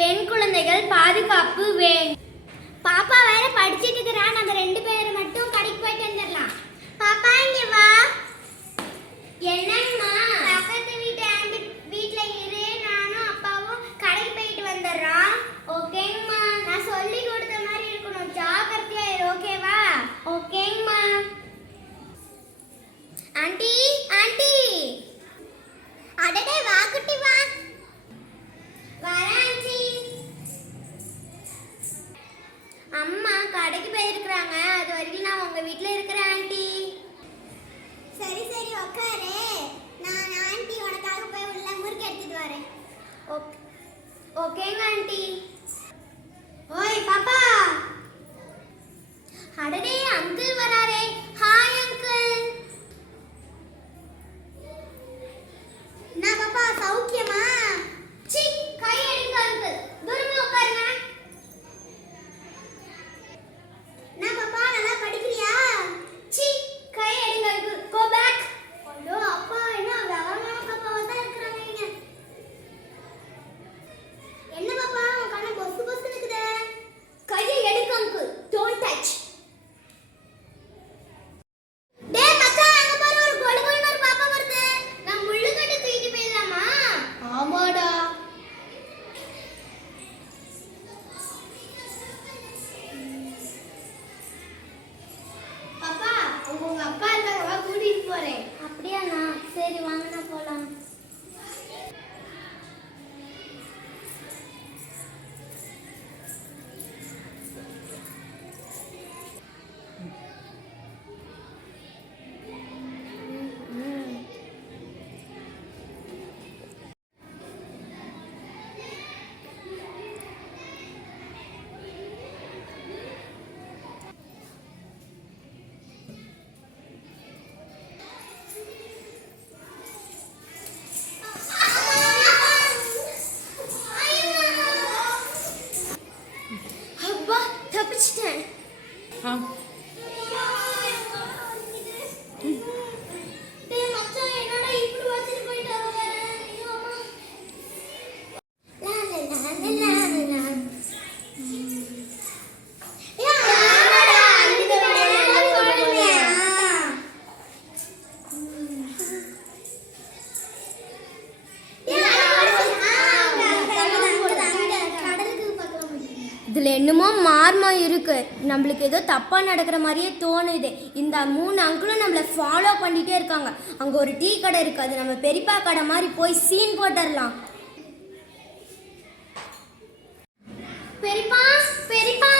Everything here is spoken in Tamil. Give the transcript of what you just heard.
பெண் குழந்தைகள் பாதுகாப்பு வேண்டும். பாப்பா வேற படிச்சிட்டு இருக்கிறான். அந்த 2 பேரை மட்டும் கடைக்கு போயிட்டு வந்துடலாம். பாப்பா இங்க வா. என்னம்மா? பக்கத்து வீட்டுல இரு, நானும் அப்பாவும் கடைக்கு போயிட்டு வந்துடுறோம். ஓகேங்கம்மா. நான் சொல்லி கொடுத்த மாதிரி இருக்கணும். ஜாக்கிரதையா இரு. ஓகேவா? ஓகேங்கம்மா. Aunty aunty. அடடே வா குட்டி வா. வரேன் ஆண்டி. அம்மா கடைக்கு போயிருக்காங்க. அது வரைக்கும் நான் உங்க வீட்ல இருக்கிறேன் ஆண்டி. சரி சரி உட்காரு. நான் ஆண்டி உனக்காக போய் உள்ள முறுக்கு எடுத்துட்டு வரேன். ஓகே ஓகேங்க ஆண்டி. ஓய் பாப்பா. அடடே அங்கிள் வராரே. Hi uncle. நான் பாப்பா சௌக்கியமா? சி கை எடுங்க அங்கிள். தூரமா உட்காருங்க. நான் பாப்பா நல்லா படிக்கிறியா? சி கை எடுங்க அங்கிள். Go back. ஐயோ அப்பா என்ன விவரமான பாப்பாவா தான் இருக்கறாங்க நீங்க. என்ன பாப்பா உன் கண்ணு பொசு பொசுன்னு இருக்குதே. கையை எடுங்க அங்கிள். Don't touch. டேய் மச்சான் அங்க பாரு ஒரு கொழுகொழுன்னு ஒரு பாப்பா வருது. நான் முள்ளு கட்டி தூக்கிட்டு போயிடலாமா? ஆமாடா. பாப்பா உங்க அப்பா இருக்காங்க, கூட்டிட்டு போறேன். அப்படியாண்ணா? சரி வாங்கண்ணா போலாம். அப்பா தப்பிச்சிட்டேன். டேய் மச்சான் என்னடா இப்படி வச்சிட்டு போயிட்டாரு வேற. ஐயோ லா லா லா லா லா. யா ஆமாடா அந்த வேலை போடுங்க. இதில் என்னமோ மார்மா இருக்கு. நம்மளுக்கு ஏதோ தப்பாக நடக்கிற மாதிரியே தோணுது. இந்த 3 அங்கிளும் நம்மளை ஃபாலோ பண்ணிகிட்டே இருக்காங்க. அங்கே ஒரு டீ கடை இருக்குது. அது நம்ம பெரியப்பா கடை மாதிரி போய் சீன் போட்டுடலாம். பெரியப்பா பெரியப்பா